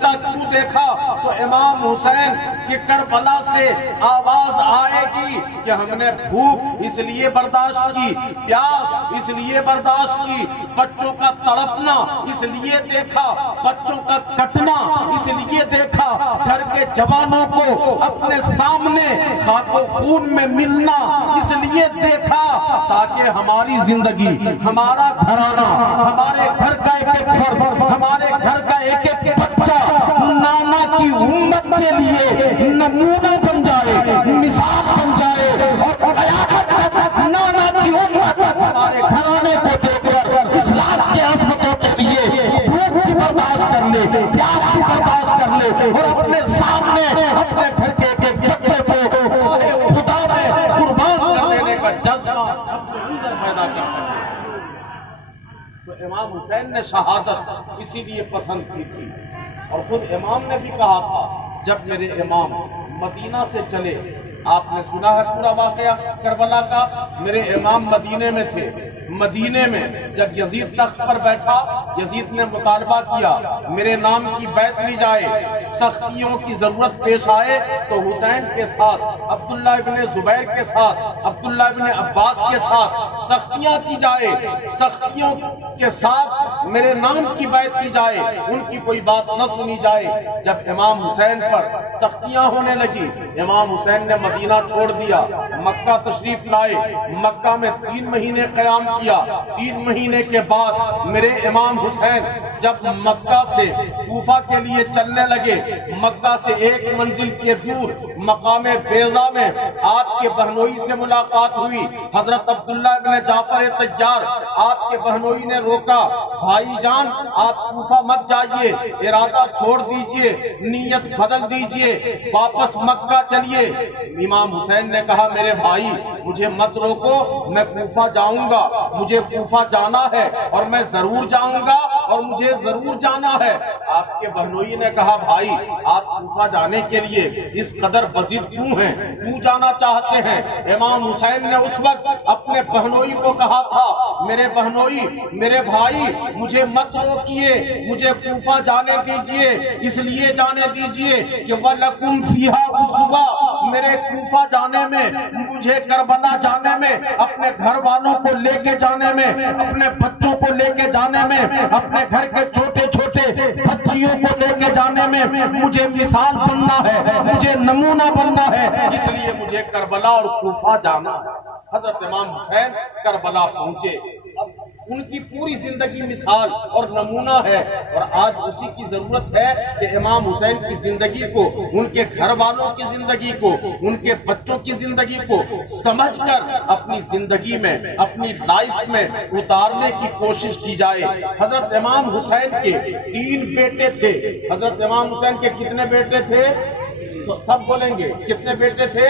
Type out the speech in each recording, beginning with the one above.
جگتا کیوں دیکھا تو امام حسین کہ کربلا سے آواز آئے گی کہ ہم نے بھوک اس لیے برداشت کی، پیاس اس لیے برداشت کی، بچوں کا تڑپنا اس لیے دیکھا، بچوں کا کٹنا اس لیے دیکھا، گھر کے جوانوں کو اپنے سامنے خاک و خون میں ملنا اس لیے دیکھا تاکہ ہماری زندگی، ہمارا گھرانہ، ہمارے گھر کا ایک ایک فرد، ہمارے گھر کا ایک ایک بچہ نانا کی امت کے لیے نمونہ بن جائے، مثال بن جائے، اور قیامت تک نانا کی امت ہمارے گھرانے کو دیکھ کر اسلام کے عظمتوں کے لیے بھوک بھی برداشت کر لے، پیاس بھی برداشت کر لے، اور اپنے سامنے اپنے گھر کے ایک ایک بچے کو خدا میں قربان کر دینے کا جذبہ اپنے اندر پیدا کر سکے۔ تو امام حسین نے شہادت اسی لیے پسند کی تھی، اور خود امام نے بھی کہا تھا جب میرے امام مدینہ سے چلے، آپ نے سنا ہے پورا واقعہ کربلا کا، میرے امام مدینے میں تھے، مدینے میں جب یزید تخت پر بیٹھا، یزید نے مطالبہ کیا میرے نام کی بیعت لی جائے، سختیوں کی ضرورت پیش آئے تو حسین کے ساتھ، عبداللہ ابن زبیر کے ساتھ، عبداللہ ابن عباس کے ساتھ سختیاں کی جائے، سختیوں کے ساتھ میرے نام کی بیعت کی جائے، ان کی کوئی بات نہ سنی جائے۔ جب امام حسین پر سختیاں ہونے لگی، امام حسین نے مدینہ چھوڑ دیا، مکہ تشریف لائے، مکہ میں 3 مہینے قیام کیا۔ 3 مہینے کے بعد میرے امام حسین جب مکہ سے کوفہ کے لیے چلنے لگے، مکہ سے 1 منزل کے دور مقام بیضا میں آپ کے بہنوئی سے ملاقات ہوئی۔ حضرت عبداللہ ابن جعفر طیار آپ کے بہنوئی نے روکا، بھائی جان آپ کوفہ مت جائیے، ارادہ چھوڑ دیجئے، نیت بدل دیجئے، واپس مکہ چلیے۔ امام حسین نے کہا میرے بھائی مجھے مت روکو، میں کوفہ جاؤں گا، مجھے کوفہ جانا ہے اور میں ضرور جاؤں گا اور مجھے ضرور جانا ہے۔ آپ کے بہنوئی نے کہا بھائی آپ کوفہ جانے کے لیے اس قدر بضد کیوں ہیں، کیوں جانا چاہتے ہیں؟ امام حسین نے اس وقت اپنے بہنوئی کو کہا تھا میرے بہنوئی، میرے بھائی مجھے مت روکیے، مجھے کوفہ جانے دیجئے، اس لیے جانے دیجئے کہ وَلَكُمْ فِيهَا أُسْوَةٌ، میرے کوفہ جانے میں، مجھے کربلا جانے میں، اپنے گھر والوں کو لے کے جانے میں، اپنے بچوں کو لے کے جانے میں، اپنے گھر کے چھوٹے چھوٹے بچیوں کو لے کے جانے میں مجھے مثال بننا ہے، مجھے نمونہ بننا ہے، اس لیے مجھے کربلا اور کوفہ جانا ہے۔ حضرت امام حسین کربلا پہنچے، ان کی پوری زندگی مثال اور نمونہ ہے، اور آج اسی کی ضرورت ہے کہ امام حسین کی زندگی کو، ان کے گھر والوں کی زندگی کو، ان کے بچوں کی زندگی کو سمجھ کر اپنی زندگی میں، اپنی لائف میں اتارنے کی کوشش کی جائے۔ حضرت امام حسین کے 3 بیٹے تھے۔ حضرت امام حسین کے کتنے بیٹے تھے؟ تو سب بولیں گے کتنے بیٹے تھے؟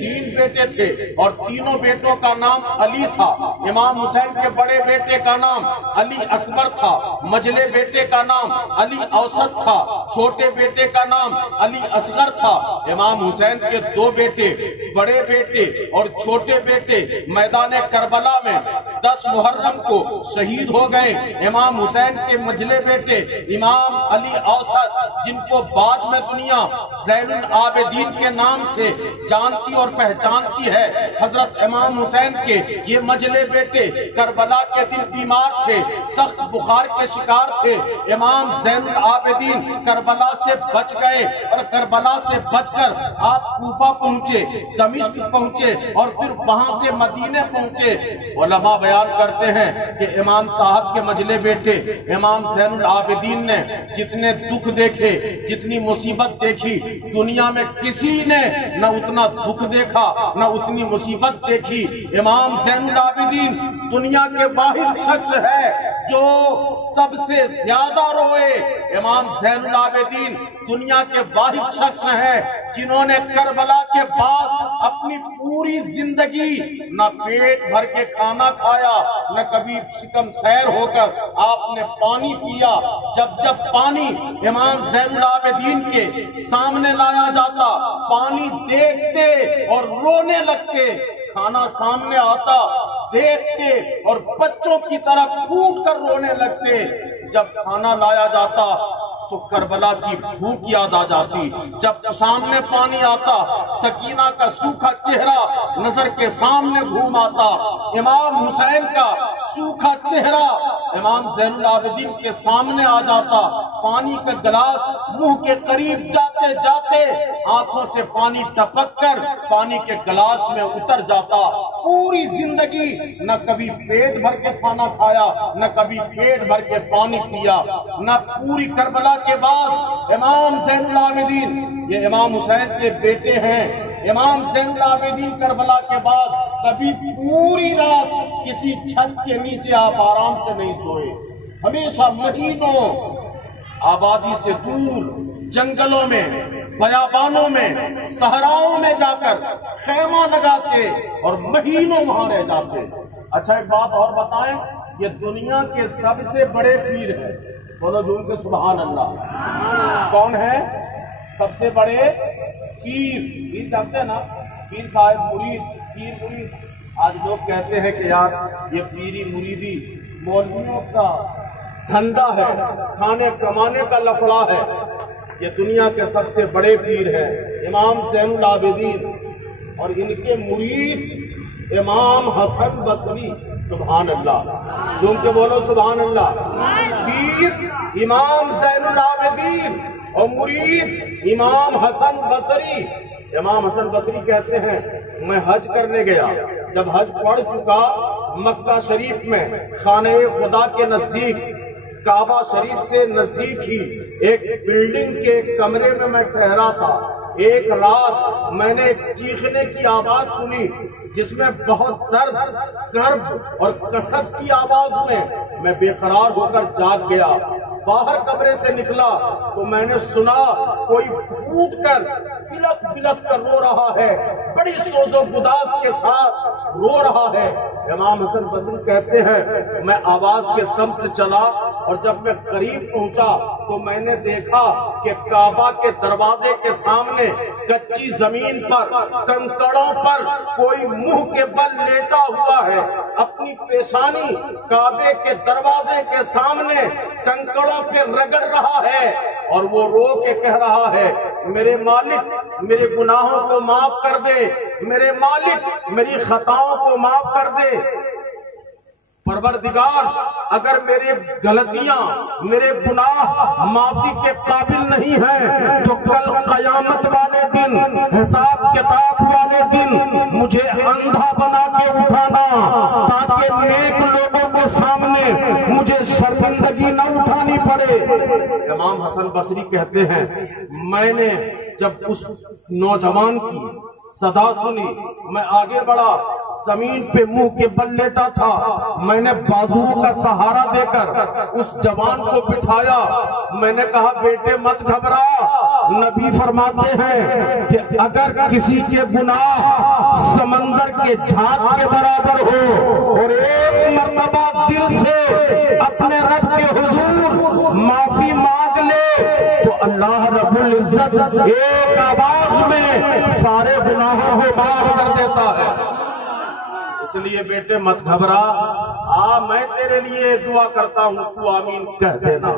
3 بیٹے تھے، اور تینوں بیٹوں کا نام علی تھا۔ امام حسین کے بڑے بیٹے کا نام علی اکبر تھا، مجلے بیٹے کا نام علی اوسط تھا، چھوٹے بیٹے کا نام علی اصغر تھا۔ امام حسین کے 2 بیٹے، بڑے بیٹے اور چھوٹے بیٹے میدان کربلا میں 10 محرم کو شہید ہو گئے۔ امام حسین کے مجلے بیٹے امام علی اوسط، جن کو بعد میں دنیا زین العابدین کے نام سے جانتی اور پہچانتی ہے، حضرت امام حسین کے یہ مجلے بیٹے کربلا کے دن بیمار تھے، سخت بخار کے شکار تھے۔ امام زین العابدین کربلا سے بچ گئے، اور کربلا سے بچ کر آپ کوفہ پہنچے، دمشق پہنچے، اور پھر وہاں سے مدینے پہنچے۔ علماء بیان کرتے ہیں کہ امام صاحب کے مجلے بیٹے امام زین العابدین نے جتنے دکھ دیکھے، جتنی مصیبت دیکھی، دنیا میں کسی نے نہ اتنا دکھ دیکھا، نہ اتنی مصیبت دیکھی۔ امام زین العابدین دنیا کے واحد شخص ہے جو سب سے زیادہ روئے۔ امام زین العابدین دنیا کے واحد شخص ہیں جنہوں نے کربلا کے بعد اپنی پوری زندگی نہ پیٹ بھر کے کھانا کھایا، نہ کبھی شکم سیر ہو کر آپ نے پانی پیا۔ جب جب پانی امام زین العابدین کے سامنے لایا جاتا، پانی دیکھتے اور رونے لگتے، کھانا سامنے آتا دیکھتے اور بچوں کی طرح پھوٹ کر رونے لگتے۔ جب کھانا لایا جاتا تو کربلا کی بھوک یاد آ جاتی، جب سامنے پانی آتا سکینہ کا سوکھا چہرہ نظر کے سامنے گھوم آتا، امام حسین کا سوکھا چہرہ امام زین العابدین کے سامنے آ جاتا، پانی کا گلاس منہ کے قریب جاتے جاتے آنکھوں سے پانی ٹپک کر پانی کے گلاس میں اتر جاتا۔ پوری زندگی نہ کبھی پیٹ بھر کے کھانا کھایا، نہ کبھی پیٹ بھر کے پانی پیا، نہ پوری کربلا کے بعد امام زین العابدین، یہ امام حسین کے بیٹے ہیں، امام زین العابدین کربلا کے بعد کبھی پوری رات کسی چھت کے نیچے آپ آرام سے نہیں سوئے، ہمیشہ مہینوں آبادی سے دور جنگلوں میں، بیابانوں میں، صحراؤں میں جا کر خیمہ لگا کے اور مہینوں وہاں رہ جاتے۔ اچھا ایک بات اور بتائیں، یہ دنیا کے سب سے بڑے پیر ہیں، بولو جھوم کے سبحان اللہ۔ کون ہے سب سے بڑے پیر؟ پیر جانتے ہیں نا، پیر صاحب مرید، پیر مرید۔ آج لوگ کہتے ہیں کہ یار یہ پیری مریدی مولویوں کا دھندا ہے، کھانے کمانے کا لفڑا ہے۔ یہ دنیا کے سب سے بڑے پیر ہیں امام زین العابدین، اور ان کے مرید امام حسن بصری، سبحان اللہ، جھوم کے بولو سبحان اللہ۔ پیر امام زین العابدین اور مرید امام حسن بصری۔ امام حسن بصری کہتے ہیں میں حج کرنے گیا، جب حج پڑھ چکا مکہ شریف میں خانہ خدا کے نزدیک، کعبہ شریف سے نزدیک ہی ایک بلڈنگ کے ایک کمرے میں میں ٹھہرا تھا۔ ایک رات میں نے ایک چیخنے کی آواز سنی جس میں بہت درد، کرب اور کسک کی آواز میں بے قرار ہو کر جاگ گیا۔ باہر کمرے سے نکلا تو میں نے سنا کوئی پھوٹ کر بلک بلک کر رو رہا ہے، بڑی سوز و گداز کے ساتھ رو رہا ہے۔ امام حسن بصری کہتے ہیں میں آواز کے سمت چلا اور جب میں قریب پہنچا تو میں نے دیکھا کہ کعبہ کے دروازے کے سامنے کچی زمین پر کنکڑوں پر کوئی منہ کے بل لیٹا ہوا ہے، اپنی پیشانی کعبے کے دروازے کے سامنے کنکڑوں پہ رگڑ رہا ہے اور وہ رو کے کہہ رہا ہے میرے مالک میرے گناہوں کو معاف کر دے، میرے مالک میری خطاؤں کو معاف کر دے، پروردگار اگر میرے غلطیاں میرے گناہ معافی کے قابل نہیں ہیں تو کل قیامت والے دن، حساب کتاب والے دن مجھے اندھا بنا کے اٹھانا تاکہ نیک لوگوں کے سامنے مجھے شرمندگی نہ اٹھانی پڑے۔ امام حسن بصری کہتے ہیں میں نے جب اس نوجوان کی صدا سنی میں آگے بڑھا، زمین پہ منہ کے بل لیٹا تھا، میں نے بازوؤں کا سہارا دے کر اس جوان کو بٹھایا، میں نے کہا بیٹے مت گھبرا، نبی فرماتے ہیں کہ اگر کسی کے گناہ سمندر کے جھاگ کے برابر ہو اور ایک مرتبہ دل سے اپنے رب کے حضور معافی مانگ لے تو اللہ رب العزت ایک آواز میں سارے گناہوں کو معاف کر دیتا ہے۔ اس لیے بیٹے مت گھبرا، میں تیرے لیے دعا کرتا ہوں، تو آمین کہہ دینا۔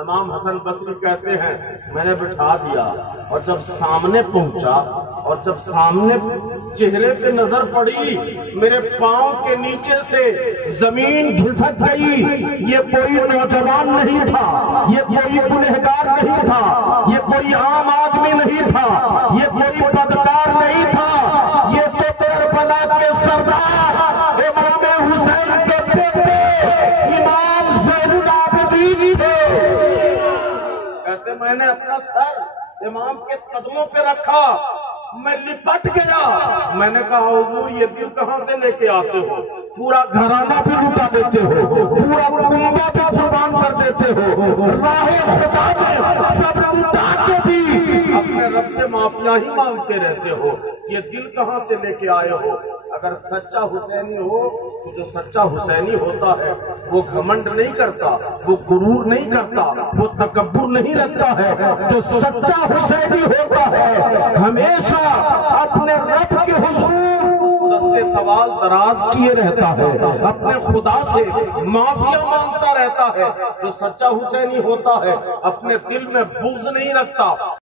امام حسن بصری کہتے ہیں میں نے بٹھا دیا اور جب سامنے پہنچا اور جب سامنے چہرے پہ نظر پڑی میرے پاؤں کے نیچے سے زمین گھسک گئی۔ یہ کوئی نوجوان نہیں تھا، یہ کوئی گنہگار نہیں تھا، یہ کوئی عام آدمی نہیں تھا، یہ کوئی بدکار نہیں تھا، یہ تو کربلا کے سردار امام حسین کے بیٹے امام زین العابدین تھے۔ کہتے میں نے اپنا سر امام کے قدموں پہ رکھا، میں لپٹ گیا، میں نے کہا حضور یہ دل کہاں سے لے کے آتے ہو؟ پورا گھرانہ بھی لٹا دیتے ہو، پورا کنبہ بھی قربان کر دیتے ہو، راہ خدا میں سب لٹا کے بھی اپنے رب سے معافیاں ہی مانگتے رہتے ہو، یہ دل کہاں سے لے کے آئے ہو؟ اگر سچا حسینی ہو تو جو سچا حسینی ہوتا ہے وہ گھمنڈ نہیں کرتا، وہ غرور نہیں کرتا، وہ تکبر نہیں رکھتا ہے۔ جو سچا حسینی ہوتا ہے ہمیشہ اپنے رب کے حضور دستے سوال اعتراض کیے رہتا ہے، اپنے خدا سے معافیا مانگتا رہتا ہے۔ جو سچا حسینی ہوتا ہے اپنے دل میں بغض نہیں رکھتا۔